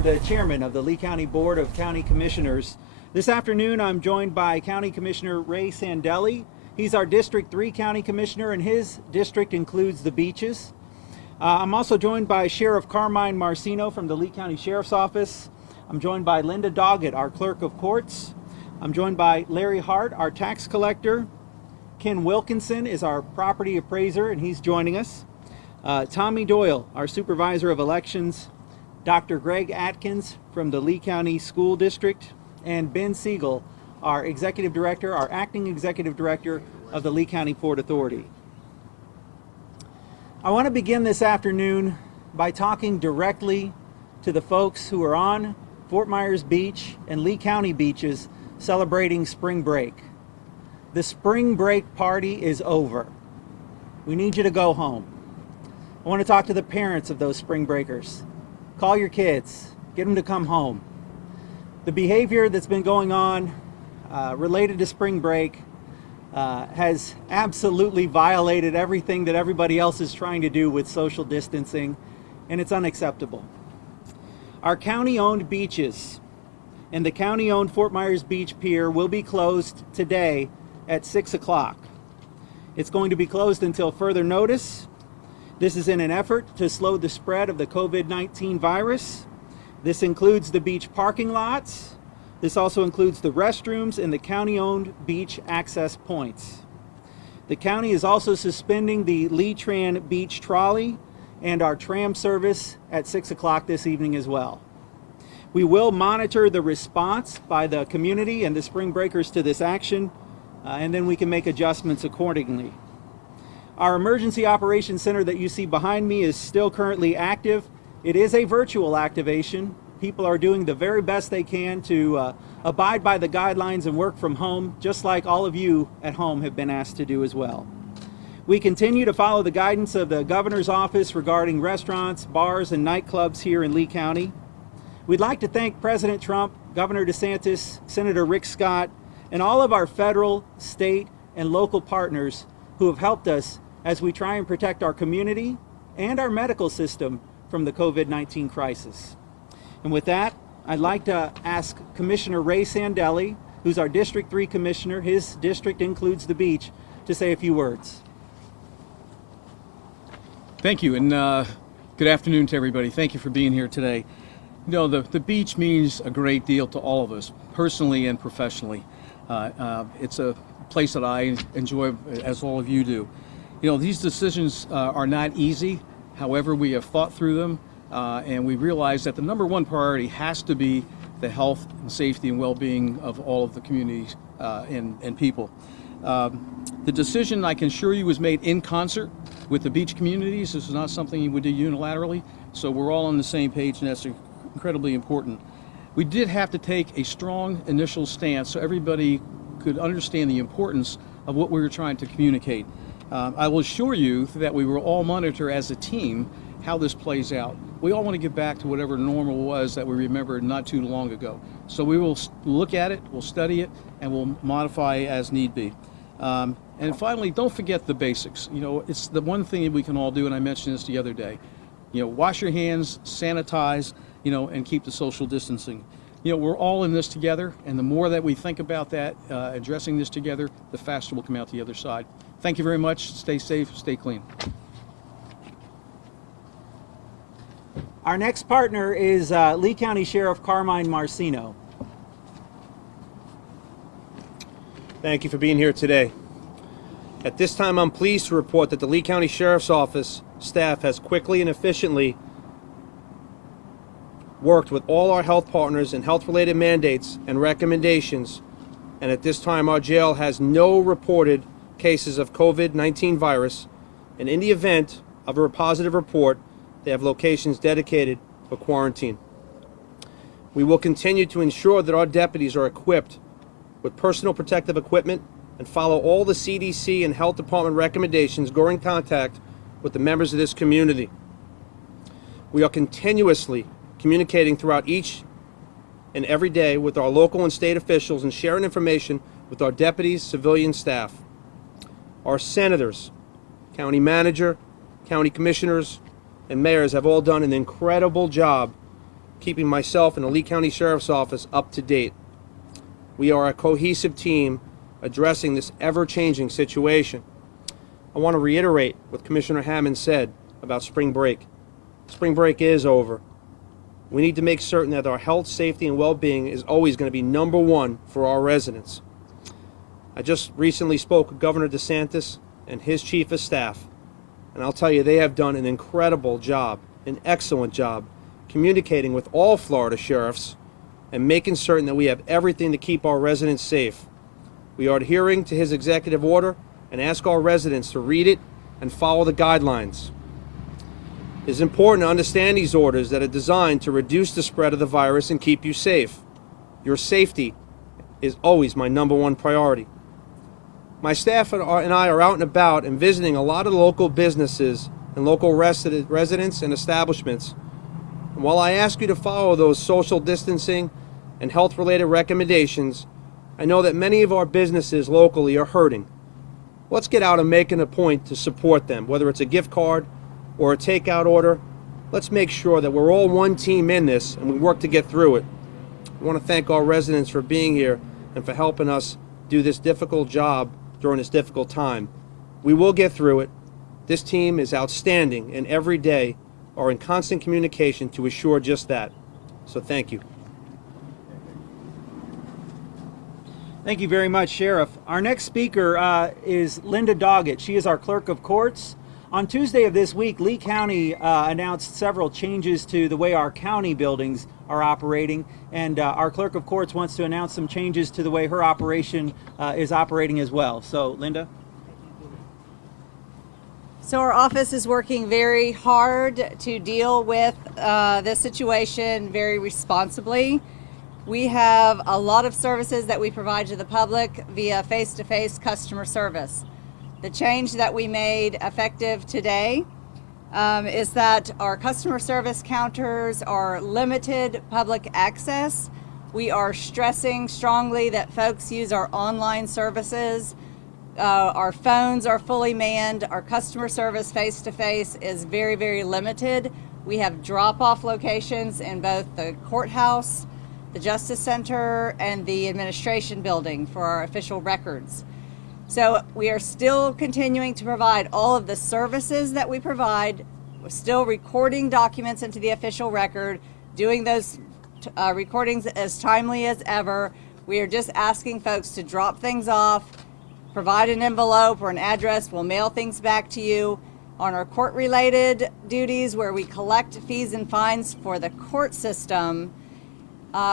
I'm the chairman of the Lee County Board of County Commissioners. This afternoon, I'm joined by County Commissioner Ray Sandelli. He's our District 3 County Commissioner, and his district includes the beaches. I'm also joined by Sheriff Carmine Marcino from the Lee County Sheriff's Office. I'm joined by Linda Doggett, our Clerk of Courts. I'm joined by Larry Hart, our tax collector. Ken Wilkinson is our property appraiser, and he's joining us. Tommy Doyle, our Supervisor of Elections. Dr. Greg Atkins from the Lee County School District, and Ben Siegel, our Executive Director, our Acting Executive Director of the Lee County Port Authority. I want to begin this afternoon by talking directly to the folks who are on Fort Myers Beach and Lee County beaches celebrating spring break. The spring break party is over. We need you to go home. I want to talk to the parents of those spring breakers. Call your kids, get them to come home. The behavior that's been going on related to spring break has absolutely violated everything that everybody else is trying to do with social distancing, and it's unacceptable. Our county-owned beaches and the county-owned Fort Myers Beach Pier will be closed today at 6 o'clock. It's going to be closed until further notice. This is in an effort to slow the spread of the COVID-19 virus. This includes the beach parking lots. This also includes the restrooms and the county-owned beach access points. The county is also suspending the Lee Tran Beach Trolley and our tram service at 6 o'clock this evening as well. We will monitor the response by the community and the spring breakers to this action, and then we can make adjustments accordingly. Our Emergency Operations Center that you see behind me is still currently active. It is a virtual activation. People are doing the very best they can to abide by the guidelines and work from home, just like all of you at home have been asked to do as well. We continue to follow the guidance of the Governor's Office regarding restaurants, bars, and nightclubs here in Lee County. We'd like to thank President Trump, Governor DeSantis, Senator Rick Scott, and all of our federal, state, and local partners who have helped us as we try and protect our community and our medical system from the COVID-19 crisis. And with that, I'd like to ask Commissioner Ray Sandelli, who's our District 3 Commissioner, his district includes the beach, to say a few words. Thank you, and good afternoon to everybody. Thank you for being here today. You know, the beach means a great deal to all of us, personally and professionally. It's a place that I enjoy, as all of you do. You know, these decisions are not easy. However, we have thought through them, and we realize that the number one priority has to be the health and safety and well-being of all of the communities and people. The decision, I can assure you, was made in concert with the beach communities. This is not something you would do unilaterally, so we're all on the same page, and that's incredibly important. We did have to take a strong initial stance so everybody could understand the importance of what we were trying to communicate. I will assure you that we will all monitor as a team how this plays out. We all want to get back to whatever normal was that we remembered not too long ago. So we will look at it, we'll study it, and we'll modify as need be. And finally, don't forget the basics. You know, it's the one thing that we can all do, and I mentioned this the other day. You know, wash your hands, sanitize, you know, and keep the social distancing. You know, we're all in this together, and the more that we think about that, addressing this together, the faster we'll come out the other side. Thank you very much. Stay safe, stay clean. Our next partner is Lee County Sheriff Carmine Marcino. Thank you for being here today. At this time, I'm pleased to report that the Lee County Sheriff's Office staff has quickly and efficiently worked with all our health partners in health-related mandates and recommendations, and at this time our jail has no reported cases of COVID-19 virus, and in the event of a positive report, they have locations dedicated for quarantine. We will continue to ensure that our deputies are equipped with personal protective equipment and follow all the CDC and Health Department recommendations during contact with the members of this community. We are continuously communicating throughout each and every day with our local and state officials and sharing information with our deputies, civilian staff. Our senators, county manager, county commissioners, and mayors have all done an incredible job keeping myself and the Lee County Sheriff's Office up to date. We are a cohesive team addressing this ever-changing situation. I want to reiterate what Commissioner Hammond said about spring break. Spring break is over. We need to make certain that our health, safety, and well-being is always going to be number one for our residents. I just recently spoke with Governor DeSantis and his chief of staff, and I'll tell you, they have done an incredible job, an excellent job, communicating with all Florida sheriffs and making certain that we have everything to keep our residents safe. We are adhering to his executive order and ask our residents to read it and follow the guidelines. It is important to understand these orders that are designed to reduce the spread of the virus and keep you safe. Your safety is always my number one priority. My staff and I are out and about and visiting a lot of local businesses and local residents and establishments. And while I ask you to follow those social distancing and health-related recommendations, I know that many of our businesses locally are hurting. Let's get out and make it a point to support them, whether it's a gift card or a takeout order. Let's make sure that we're all one team in this and we work to get through it. I want to thank our residents for being here and for helping us do this difficult job during this difficult time. We will get through it. This team is outstanding and every day are in constant communication to assure just that. So thank you. Thank you very much, Sheriff. Our next speaker is Linda Doggett. She is our Clerk of Courts. On Tuesday of this week, Lee County announced several changes to the way our county buildings are operating, and our Clerk of Courts wants to announce some changes to the way her operation is operating as well. So, Linda? So our office is working very hard to deal with this situation very responsibly. We have a lot of services that we provide to the public via face-to-face customer service. The change that we made effective today is that our customer service counters are limited public access. We are stressing strongly that folks use our online services. Our phones are fully manned. Our customer service face-to-face is very, very limited. We have drop-off locations in both the courthouse, the Justice Center, and the administration building for our official records. So we are still continuing to provide all of the services that we provide. We're still recording documents into the official record, doing those recordings as timely as ever. We are just asking folks to drop things off, provide an envelope or an address. We'll mail things back to you. On our court-related duties, where we collect fees and fines for the court system,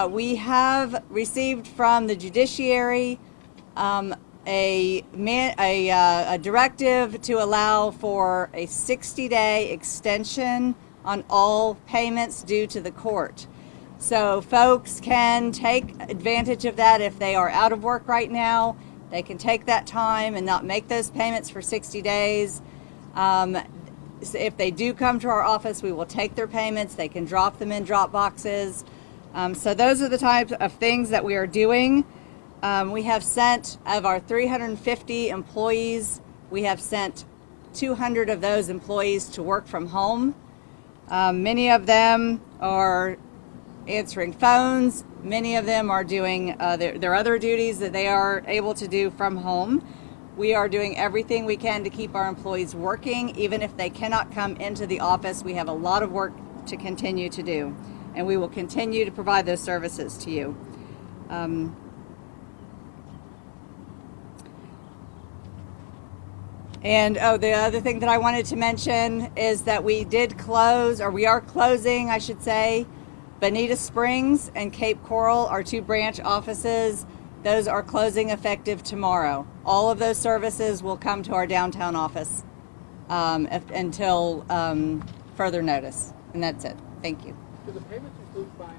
we have received from the judiciary a directive to allow for a 60-day extension on all payments due to the court. So folks can take advantage of that if they are out of work right now. They can take that time and not make those payments for 60 days. If they do come to our office, we will take their payments. They can drop them in drop boxes. So those are the types of things that we are doing. We have sent, of our 350 employees, we have sent 200 of those employees to work from home. Many of them are answering phones. Many of them are doing their other duties that they are able to do from home. We are doing everything we can to keep our employees working. Even if they cannot come into the office, we have a lot of work to continue to do, and we will continue to provide those services to you. And the other thing that I wanted to mention is that we did close, or we are closing, I should say, Bonita Springs and Cape Coral, our two branch offices. Those are closing effective tomorrow. All of those services will come to our downtown office until further notice. And that's it. Thank you. Do the payments include fines?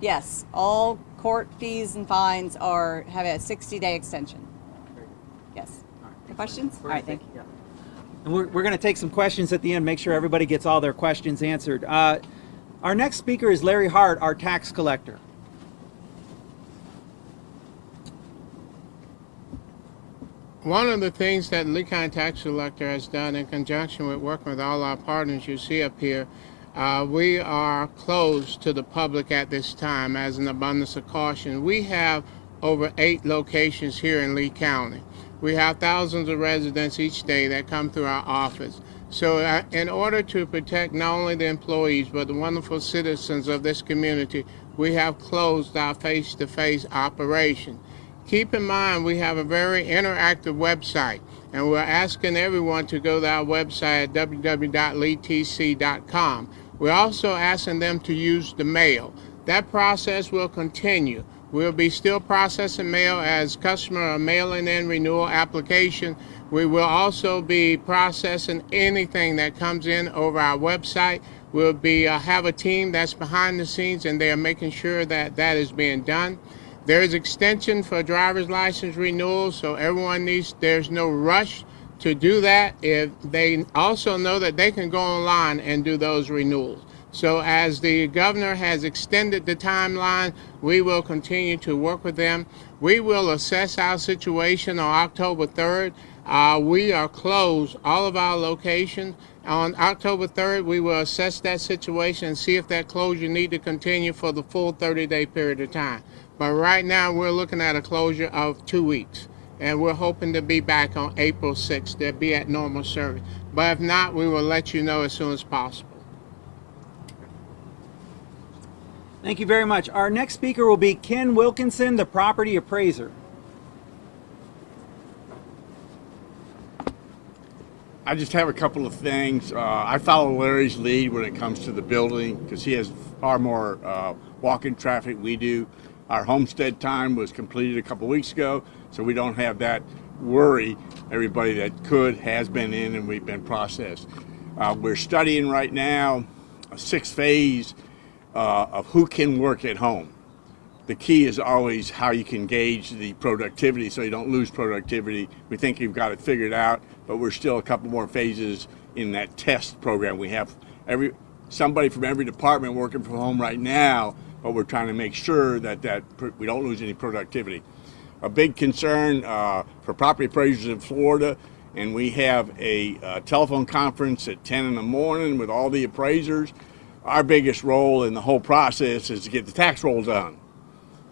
Yes, all court fees and fines have a 60-day extension. Yes. Questions? All right, thank you. Yeah. And we're going to take some questions at the end, make sure everybody gets all their questions answered. Our next speaker is Larry Hart, our tax collector. One of the things that Lee County Tax Collector has done in conjunction with working with all our partners you see up here, We are closed to the public at this time as an abundance of caution. We have over 8 locations here in Lee County. We have thousands of residents each day that come through our office. So in order to protect not only the employees but the wonderful citizens of this community, we have closed our face-to-face operation. Keep in mind we have a very interactive website, and we're asking everyone to go to our website at www.leetc.com. We're also asking them to use the mail. That process will continue. We'll be still processing mail as customers are mailing in renewal application. We will also be processing anything that comes in over our website. We'll be have a team that's behind the scenes, and they are making sure that that is being done. There is extension for driver's license renewals, so there's no rush to do that. If they also know that they can go online and do those renewals. So as the governor has extended the timeline, we will continue to work with them. We will assess our situation on October 3rd. We are closed, all of our locations. On October 3rd, we will assess that situation and see if that closure need to continue for the full 30-day period of time. But right now, we're looking at a closure of 2 weeks, and we're hoping to be back on April 6th to be at normal service. But if not, we will let you know as soon as possible. Thank you very much. Our next speaker will be Ken Wilkinson, the property appraiser. I just have a couple of things. I follow Larry's lead when it comes to the building because he has far more walk-in traffic we do. Our homestead time was completed a couple weeks ago, so we don't have that worry. Everybody that has been in, and we've been processed. We're studying right now a 6-phase of who can work at home. The key is always how you can gauge the productivity so you don't lose productivity. We think you've got it figured out, but we're still a couple more phases in that test program. We have somebody from every department working from home right now, but we're trying to make sure that we don't lose any productivity. A big concern for property appraisers in Florida, and we have a telephone conference at 10 in the morning with all the appraisers. Our biggest role in the whole process is to get the tax roll done.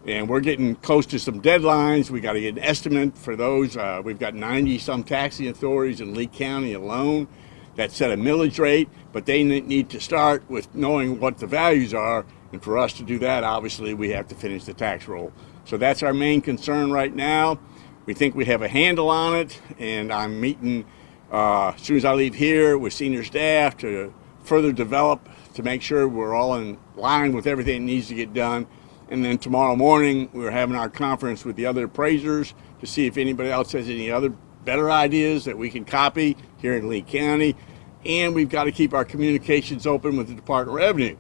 And we're getting close to some deadlines. We got to get an estimate for those. We've got 90-some taxing authorities in Lee County alone that set a millage rate, but they need to start with knowing what the values are. And for us to do that, obviously, we have to finish the tax roll. So that's our main concern right now. We think we have a handle on it, and I'm meeting as soon as I leave here with senior staff to further develop to make sure we're all in line with everything that needs to get done. And then tomorrow morning, we're having our conference with the other appraisers to see if anybody else has any other better ideas that we can copy here in Lee County. And we've got to keep our communications open with the Department of Revenue,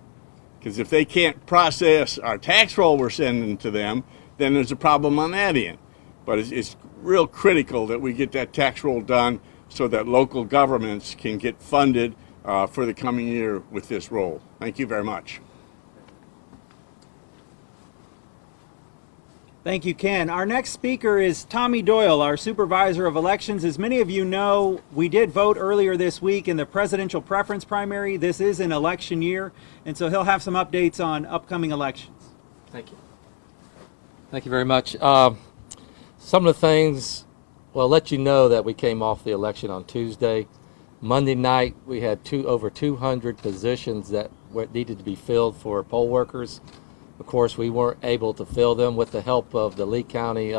because if they can't process our tax roll we're sending to them, then there's a problem on that end. But it's real critical that we get that tax roll done so that local governments can get funded for the coming year with this roll. Thank you very much. Thank you, Ken. Our next speaker is Tommy Doyle, our supervisor of elections. As many of you know, we did vote earlier this week in the presidential preference primary. This is an election year, and so he'll have some updates on upcoming elections. Thank you. Thank you very much. Some of the things, well, I'll let you know that we came off the election on Tuesday. Monday night, we had over 200 positions that needed to be filled for poll workers. Of course, we weren't able to fill them. With the help of the Lee County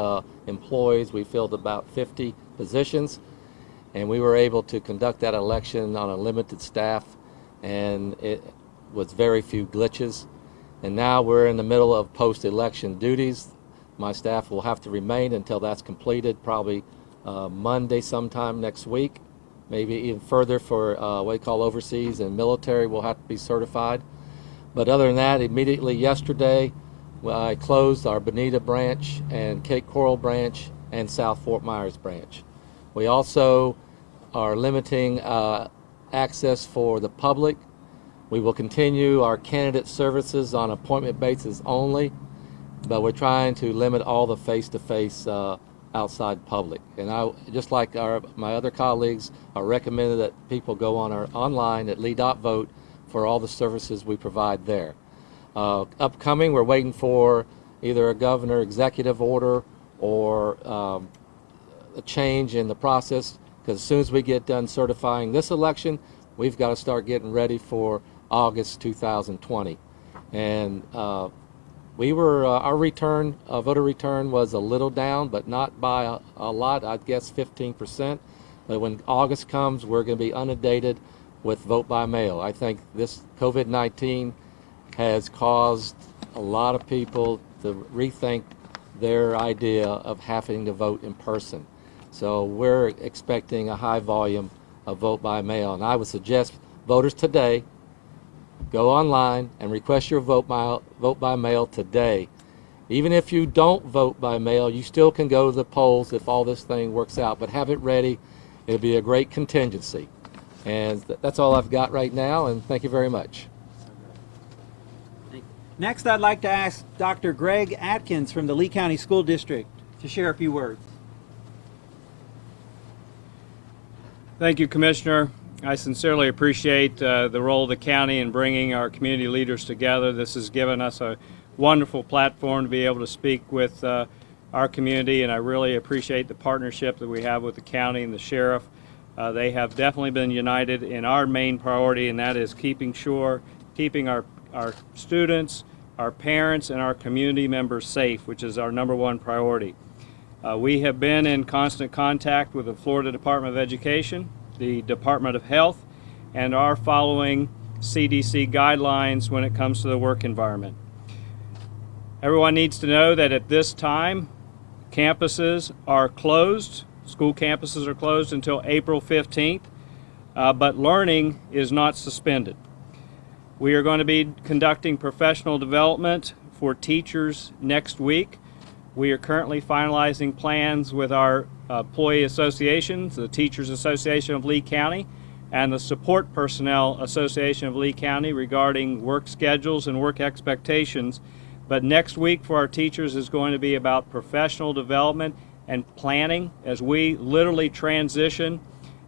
employees, we filled about 50 positions, and we were able to conduct that election on a limited staff, and it was very few glitches. And now we're in the middle of post-election duties. My staff will have to remain until that's completed, probably Monday sometime next week, maybe even further for what we call overseas and military will have to be certified. But other than that, immediately yesterday, I closed our Bonita branch and Cape Coral branch and South Fort Myers branch. We also are limiting access for the public. We will continue our candidate services on appointment basis only, but we're trying to limit all the face-to-face outside public. And I, just like my other colleagues, are recommended that people go on our online at lee.vote for all the services we provide there. Upcoming, we're waiting for either a governor executive order or a change in the process, because as soon as we get done certifying this election, we've got to start getting ready for August 2020. And our return, voter return was a little down, but not by a lot, I'd guess 15%. But when August comes, we're going to be inundated with vote by mail. I think this COVID-19 has caused a lot of people to rethink their idea of having to vote in person. So we're expecting a high volume of vote by mail. And I would suggest voters today go online and request your vote by mail today. Even if you don't vote by mail, you still can go to the polls if all this thing works out, but have it ready. It'll be a great contingency. And that's all I've got right now, and thank you very much. Next, I'd like to ask Dr. Greg Atkins from the Lee County School District to share a few words. Thank you, Commissioner. I sincerely appreciate the role of the county in bringing our community leaders together. This has given us a wonderful platform to be able to speak with our community, and I really appreciate the partnership that we have with the county and the sheriff. They have definitely been united in our main priority, and that is keeping our students, our parents, and our community members safe, which is our #1 priority. We have been in constant contact with the Florida Department of Education, the Department of Health, and are following CDC guidelines when it comes to the work environment. Everyone needs to know that at this time, campuses are closed. School campuses are closed until April 15th, but learning is not suspended. We are going to be conducting professional development for teachers next week. We are currently finalizing plans with our employee associations, the Teachers Association of Lee County and the Support Personnel Association of Lee County, regarding work schedules and work expectations. But next week for our teachers is going to be about professional development and planning as we literally transition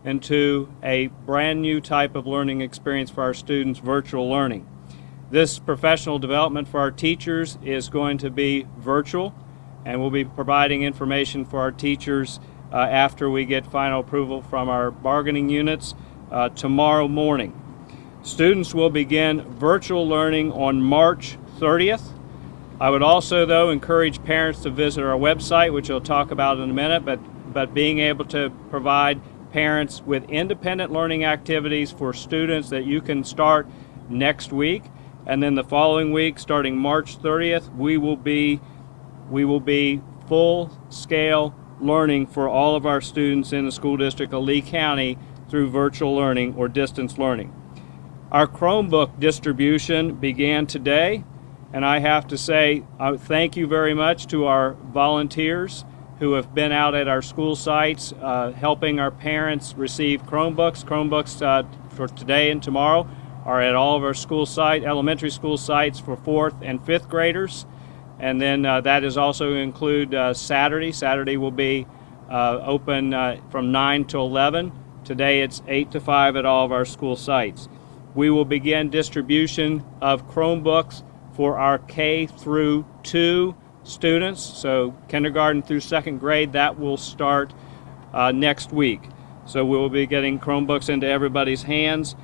into a brand new type of learning experience for our students, virtual learning. This professional development for our teachers is going to be virtual, and we'll be providing information for our teachers after we get final approval from our bargaining units tomorrow morning. Students will begin virtual learning on March 30th. I would also, though, encourage parents to visit our website, which we'll talk about in a minute, but being able to provide parents with independent learning activities for students that you can start next week. And then the following week, starting March 30th, we will be full-scale learning for all of our students in the school district of Lee County through virtual learning or distance learning. Our Chromebook distribution began today, and I have to say thank you very much to our volunteers who have been out at our school sites helping our parents receive Chromebooks. Chromebooks for today and tomorrow are at all of our elementary school sites for 4th and 5th graders. And then that is also include Saturday. Saturday will be open from 9 to 11. Today it's 8 to 5 at all of our school sites. We will begin distribution of Chromebooks for our K through 2 students. So kindergarten through 2nd grade, that will start next week. So we will be getting Chromebooks into everybody's hands.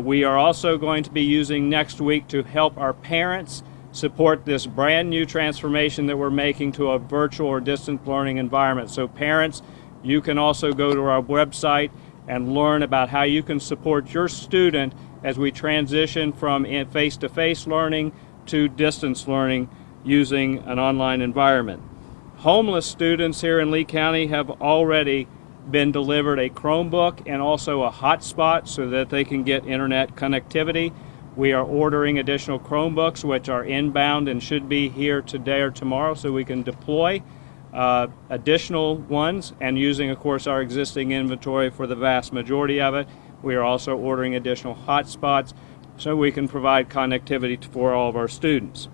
We are also going to be using next week to help our parents support this brand new transformation that we're making to a virtual or distance learning environment. So parents, you can also go to our website and learn about how you can support your student as we transition from face-to-face learning to distance learning using an online environment. Homeless students here in Lee County have already been delivered a Chromebook and also a hotspot so that they can get internet connectivity. We are ordering additional Chromebooks, which are inbound and should be here today or tomorrow, so we can deploy additional ones, and using, of course, our existing inventory for the vast majority of it. We are also ordering additional hotspots so we can provide connectivity for all of our students.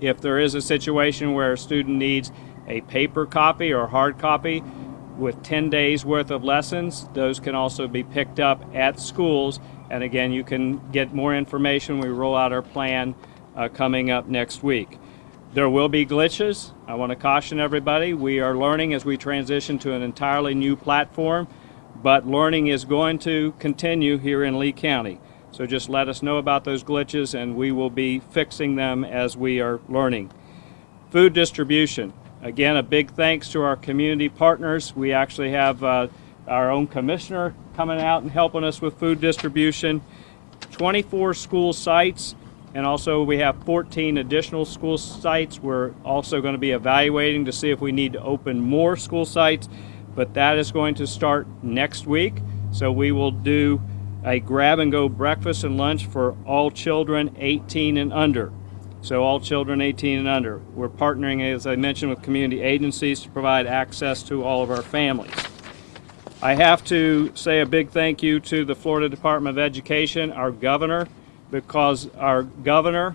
If there is a situation where a student needs a paper copy or hard copy with 10 days worth of lessons, those can also be picked up at schools And again, you can get more information when we roll out our plan coming up next week. There will be glitches. I want to caution everybody. We are learning as we transition to an entirely new platform, but learning is going to continue here in Lee County. So just let us know about those glitches and we will be fixing them as we are learning. Food distribution. Again, a big thanks to our community partners. We actually have our own commissioner coming out and helping us with food distribution. 24 school sites, and also we have 14 additional school sites. We're also going to be evaluating to see if we need to open more school sites, but that is going to start next week. So we will do a grab-and-go breakfast and lunch for all children 18 and under. So all children 18 and under. We're partnering, as I mentioned, with community agencies to provide access to all of our families. I have to say a big thank you to the Florida Department of Education, our governor, because our governor,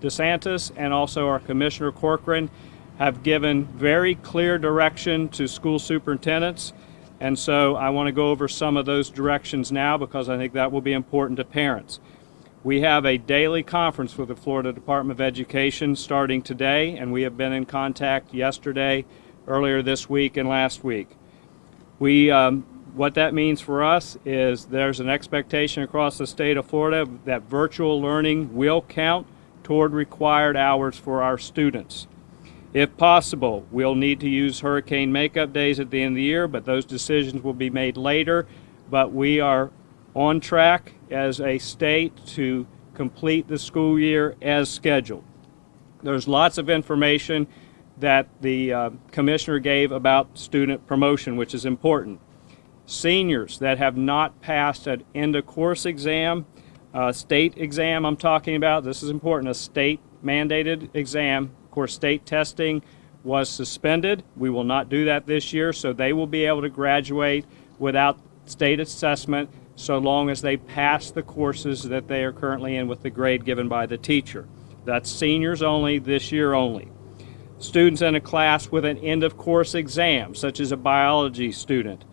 DeSantis, and also our Commissioner Corcoran have given very clear direction to school superintendents. And so I want to go over some of those directions now because I think that will be important to parents. We have a daily conference with the Florida Department of Education starting today, and we have been in contact yesterday, earlier this week, and last week. What that means for us is there's an expectation across the state of Florida that virtual learning will count toward required hours for our students. If possible, we'll need to use hurricane makeup days at the end of the year, but those decisions will be made later. But we are on track as a state to complete the school year as scheduled. There's lots of information that the commissioner gave about student promotion, which is important. Seniors that have not passed an end of course exam, state exam I'm talking about, this is important, a state mandated exam. Of course, state testing was suspended. We will not do that this year, so they will be able to graduate without state assessment so long as they pass the courses that they are currently in with the grade given by the teacher. That's seniors only, this year only. Students in a class with an end of course exam, such as a biology student.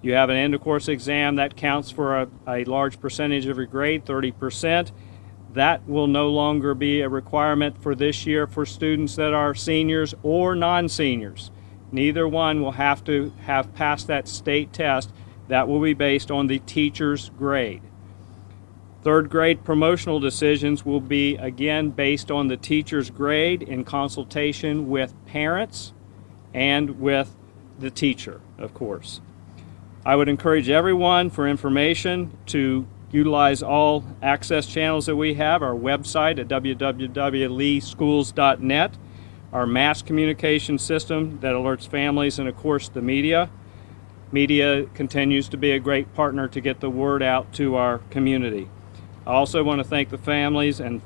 You have an end of course exam that counts for a large percentage of your grade, 30%. That will no longer be a requirement for this year for students that are seniors or non-seniors. Neither one will have to have passed that state test. That will be based on the teacher's grade. Third grade promotional decisions will be again based on the teacher's grade in consultation with parents and with the teacher, of course. I would encourage everyone for information to utilize all access channels that we have, our website at www.leeschools.net, our mass communication system that alerts families, and of course the media. Media continues to be a great partner to get the word out to our community. I also want to thank the families and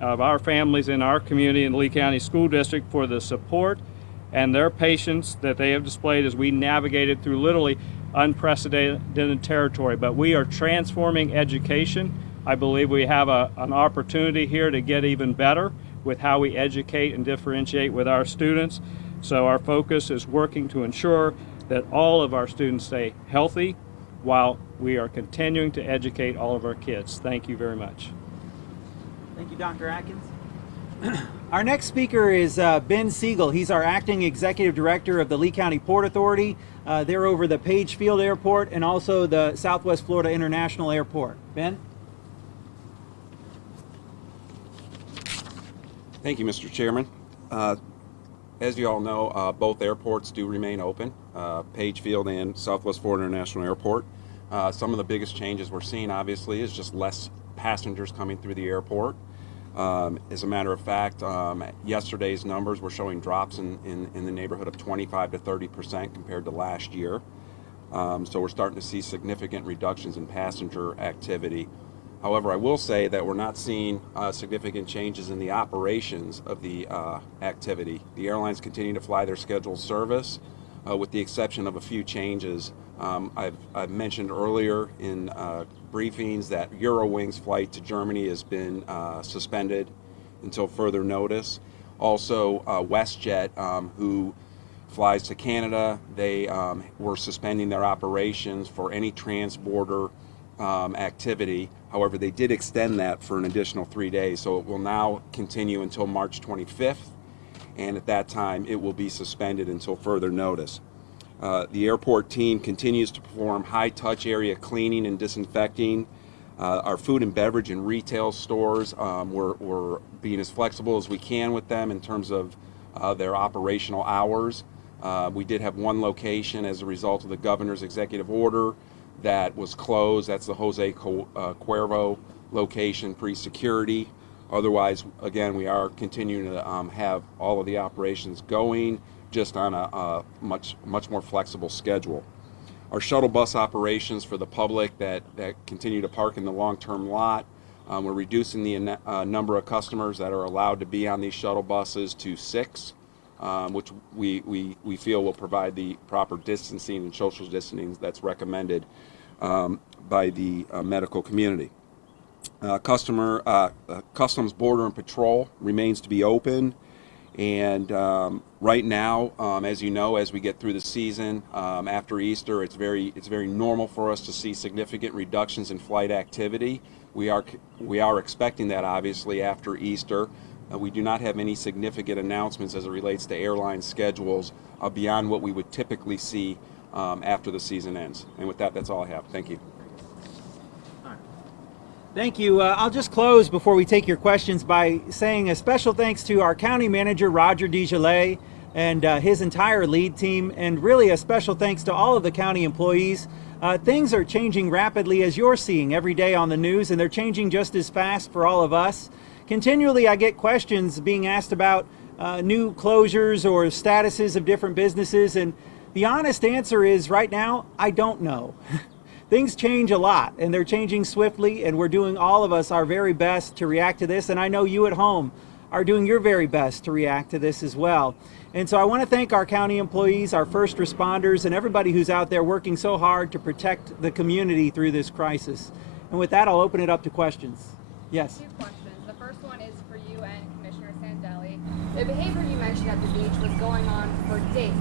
of our families in our community in the Lee County School District for the support and their patience that they have displayed as we navigated through literally unprecedented territory. But we are transforming education. I believe we have an opportunity here to get even better with how we educate and differentiate with our students. So our focus is working to ensure that all of our students stay healthy while we are continuing to educate all of our kids. Thank you very much. Thank you, Dr. Atkins. Our next speaker is Ben Siegel. He's our acting executive director of the Lee County Port Authority. They're over the Page Field Airport and also the Southwest Florida International Airport. Ben? Thank you, Mr. Chairman. As you all know, both airports do remain open, Page Field and Southwest Florida International Airport. Some of the biggest changes we're seeing, obviously, is just less passengers coming through the airport. As a matter of fact, yesterday's numbers were showing drops in the neighborhood of 25 to 30% compared to last year. So we're starting to see significant reductions in passenger activity. However, I will say that we're not seeing significant changes in the operations of the activity. The airlines continue to fly their scheduled service with the exception of a few changes. I've mentioned earlier in briefings that Eurowings flight to Germany has been suspended until further notice. Also, WestJet, who flies to Canada, they were suspending their operations for any transborder activity. However, they did extend that for an additional 3 days, so it will now continue until March 25th, and at that time it will be suspended until further notice. The airport team continues to perform high-touch area cleaning and disinfecting. Our food and beverage and retail stores, we're being as flexible as we can with them in terms of their operational hours. We did have one location as a result of the governor's executive order that was closed. That's the Jose Cuervo location, pre-security. Otherwise, again, we are continuing to have all of the operations going, just on a much more flexible schedule. Our shuttle bus operations for the public that continue to park in the long-term lot, we're reducing the number of customers that are allowed to be on these shuttle buses to 6, which we feel will provide the proper distancing and social distancing that's recommended by the medical community. Customs, Border, and Patrol remains to be open. And right now, as you know, as we get through the season after Easter, it's very normal for us to see significant reductions in flight activity. We are expecting that, obviously, after Easter. We do not have any significant announcements as it relates to airline schedules beyond what we would typically see after the season ends. And with that, that's all I have. Thank you. Thank you. I'll just close before we take your questions by saying a special thanks to our county manager, Roger DeGillet, and his entire lead team, and really a special thanks to all of the county employees. Things are changing rapidly, as you're seeing every day on the news, and they're changing just as fast for all of us. Continually, I get questions being asked about new closures or statuses of different businesses, and the honest answer is right now, I don't know. Things change a lot, and they're changing swiftly, and we're doing all of us our very best to react to this, and I know you at home are doing your very best to react to this as well. And so I want to thank our county employees, our first responders, and everybody who's out there working so hard to protect the community through this crisis. And with that, I'll open it up to questions. Yes? 2 questions. The first one is for you and Commissioner Sandelli. The behavior you mentioned at the beach was going on for days.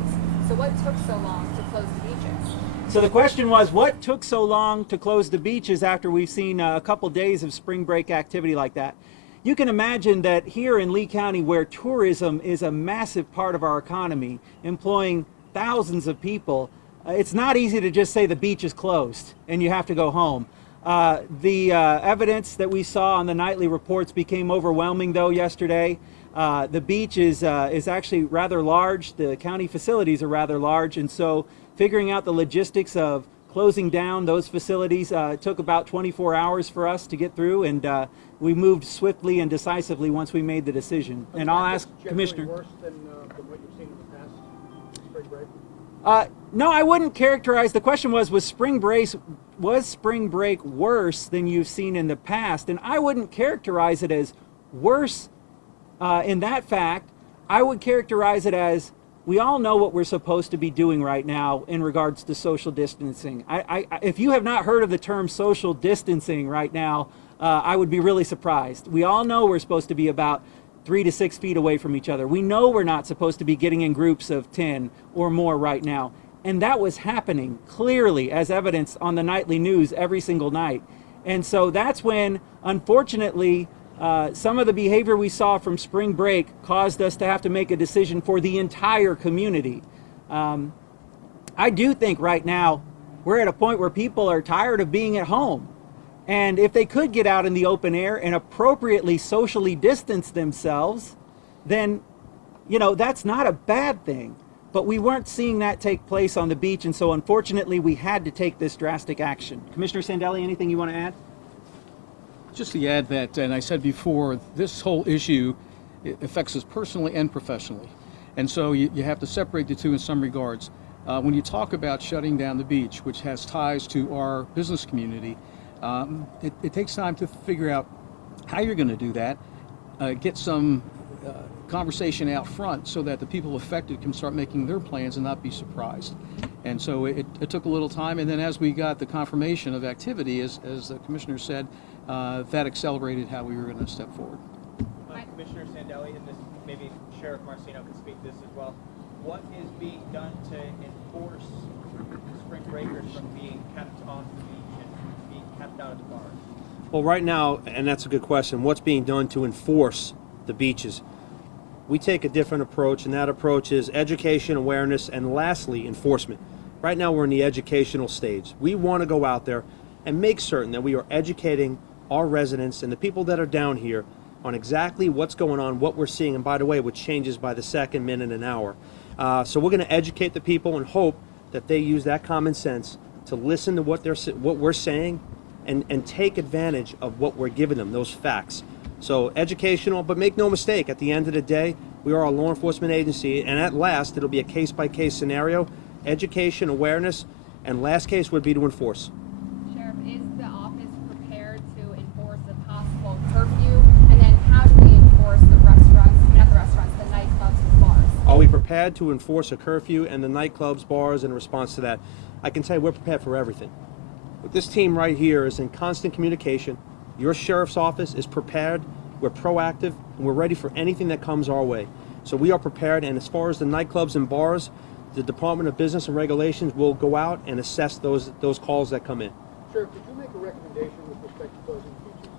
So what took so long to close the beaches? So the question was, what took so long to close the beaches after we've seen a couple days of spring break activity like that? You can imagine that here in Lee County, where tourism is a massive part of our economy, employing thousands of people, it's not easy to just say the beach is closed and you have to go home. The evidence that we saw on the nightly reports became overwhelming, though, yesterday. The beach is actually rather large. The county facilities are rather large, and so figuring out the logistics of closing down those facilities took about 24 hours for us to get through, and we moved swiftly and decisively once we made the decision. And I'll ask Commissioner. Worse than what you've seen in the past spring break? No, I wouldn't characterize. The question was spring break worse than you've seen in the past? And I wouldn't characterize it as worse in that fact. I would characterize it as we all know what we're supposed to be doing right now in regards to social distancing. If you have not heard of the term social distancing right now, I would be really surprised. We all know we're supposed to be about 3 to 6 feet away from each other. We know we're not supposed to be getting in groups of 10 or more right now. And that was happening clearly as evidenced on the nightly news every single night. And so that's when, unfortunately, some of the behavior we saw from spring break caused us to have to make a decision for the entire community. I do think right now we're at a point where people are tired of being at home. And if they could get out in the open air and appropriately socially distance themselves, then, you know, that's not a bad thing. But we weren't seeing that take place on the beach, and so unfortunately we had to take this drastic action. Commissioner Sandelli, anything you want to add? Just to add that, and I said before, this whole issue affects us personally and professionally. And so you have to separate the two in some regards. When you talk about shutting down the beach, which has ties to our business community, it takes time to figure out how you're going to do that, get some conversation out front so that the people affected can start making their plans and not be surprised. And so it took a little time, and then as we got the confirmation of activity, as the commissioner said, that accelerated how we were going to step forward. Commissioner Sandelli, and this maybe Sheriff Marcino can speak to this as well. What is being done to enforce spring breakers from being kept off the beach and being kept left out of the bars? Well, right now, and that's a good question, what's being done to enforce the beaches? We take a different approach, and that approach is education, awareness, and lastly, enforcement. Right now, we're in the educational stage. We want to go out there and make certain that we are educating our residents and the people that are down here on exactly what's going on, what we're seeing, and by the way, which changes by the second, minute, and hour. So we're going to educate the people and hope that they use that common sense to listen to what we're saying and take advantage of what we're giving them, those facts. So educational, but make no mistake, at the end of the day, we are a law enforcement agency, and at last, it'll be a case-by-case scenario, education, awareness, and last case would be to enforce. Sheriff, is the office prepared to enforce a possible curfew? And then how do we enforce the restaurants, not the restaurants, the nightclubs and bars? Are we prepared to enforce a curfew and the nightclubs, bars in response to that? I can tell you we're prepared for everything. But this team right here is in constant communication. Your sheriff's office is prepared, we're proactive, and we're ready for anything that comes our way. So we are prepared, and as far as the nightclubs and bars, the Department of Business and Regulations will go out and assess those calls that come in. Sheriff, did you make a recommendation with respect to closing beaches?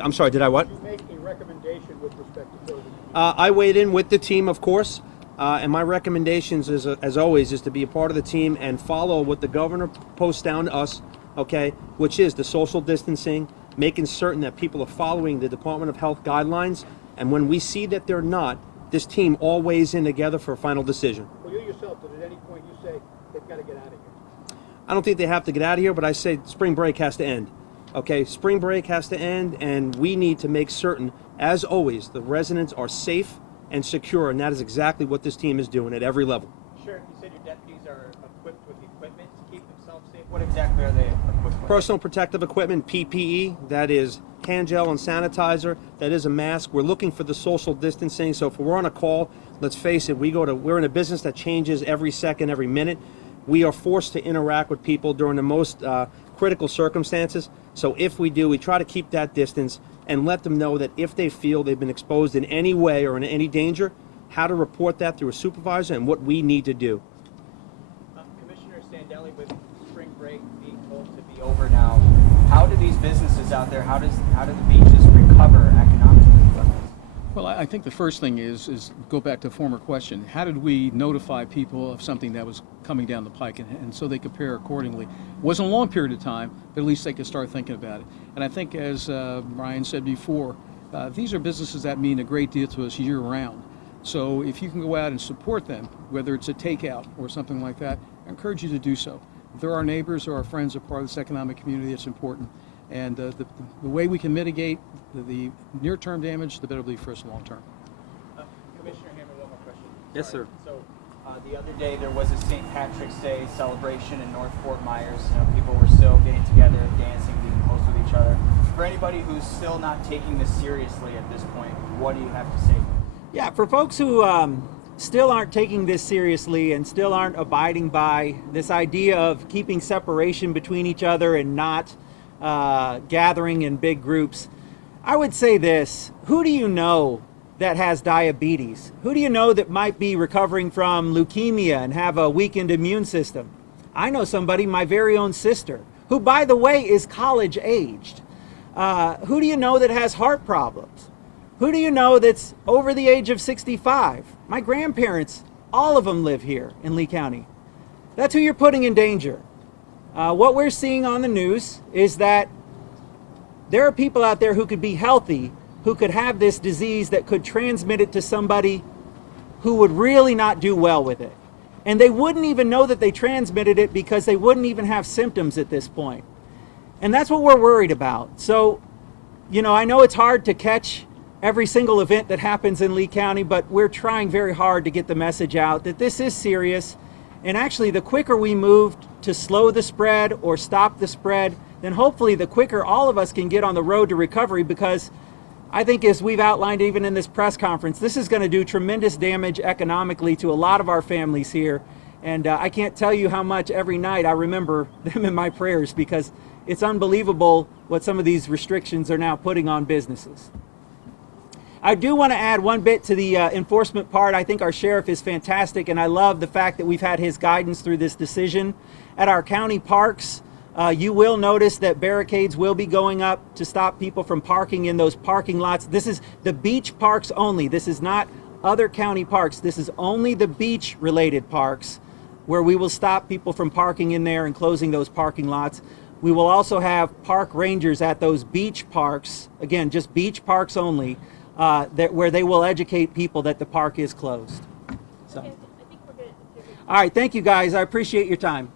I'm sorry, did I what? Did you make a recommendation with respect to closing beaches? I weighed in with the team, of course, and my recommendations, as always, is to be a part of the team and follow what the governor posts down to us, okay, which is the social distancing, making certain that people are following the Department of Health guidelines, and when we see that they're not, this team all weighs in together for a final decision. Well, you yourself, did at any point you say they've got to get out of here? I don't think they have to get out of here, but I say spring break has to end. Okay, spring break has to end, and we need to make certain, as always, the residents are safe and secure, and that is exactly what this team is doing at every level. Sheriff, you said your deputies are equipped with equipment to keep themselves safe. What exactly are they equipped with? Personal protective equipment, PPE, that is hand gel and sanitizer, that is a mask. We're looking for the social distancing, so if we're on a call, let's face it, we're in a business that changes every second, every minute. We are forced to interact with people during the most critical circumstances. So if we do, we try to keep that distance and let them know that if they feel they've been exposed in any way or in any danger, how to report that through a supervisor and what we need to do. Commissioner Sandelli, with spring break being told to be over now, how do these businesses out there, how do the beaches recover economically from this? Well, I think the first thing is go back to a former question. How did we notify people of something that was coming down the pike, and so they prepare accordingly? It wasn't a long period of time, but at least they could start thinking about it. And I think, as Ryan said before, these are businesses that mean a great deal to us year-round. So if you can go out and support them, whether it's a takeout or something like that, I encourage you to do so. If they're our neighbors or our friends, are part of this economic community, it's important. And the way we can mitigate the near-term damage, the better it'll be for us long-term. Commissioner Hammer, one more question. Yes, Sorry. sir. So the other day there was a St. Patrick's Day celebration in North Fort Myers. You know, people were still getting together, dancing, being close with each other. For anybody who's still not taking this seriously at this point, what do you have to say? Yeah, for folks who still aren't taking this seriously and still aren't abiding by this idea of keeping separation between each other and not gathering in big groups, I would say this: who do you know that has diabetes? Who do you know that might be recovering from leukemia and have a weakened immune system? I know somebody, my very own sister, who, by the way, is college aged. Who do you know that has heart problems? Who do you know that's over the age of 65? My grandparents, all of them live here in Lee County. That's who you're putting in danger. What we're seeing on the news is that there are people out there who could be healthy, who could have this disease that could transmit it to somebody who would really not do well with it. And they wouldn't even know that they transmitted it because they wouldn't even have symptoms at this point. And that's what we're worried about. So, you know, I know it's hard to catch every single event that happens in Lee County, but we're trying very hard to get the message out that this is serious. And actually, the quicker we move to slow the spread or stop the spread, then hopefully the quicker all of us can get on the road to recovery, because I think, as we've outlined even in this press conference, this is going to do tremendous damage economically to a lot of our families here. And I can't tell you how much every night I remember them in my prayers, because it's unbelievable what some of these restrictions are now putting on businesses. I do want to add one bit to the enforcement part. I think our sheriff is fantastic, and I love the fact that we've had his guidance through this decision. At our county parks, You will notice that barricades will be going up to stop people from parking in those parking lots. This is the beach parks only. This is not other county parks. This is only the beach related parks where we will stop people from parking in there and closing those parking lots. We will also have park rangers at those beach parks, again, just beach parks only, where they will educate people that the park is closed. So. All right, thank you guys. I appreciate your time.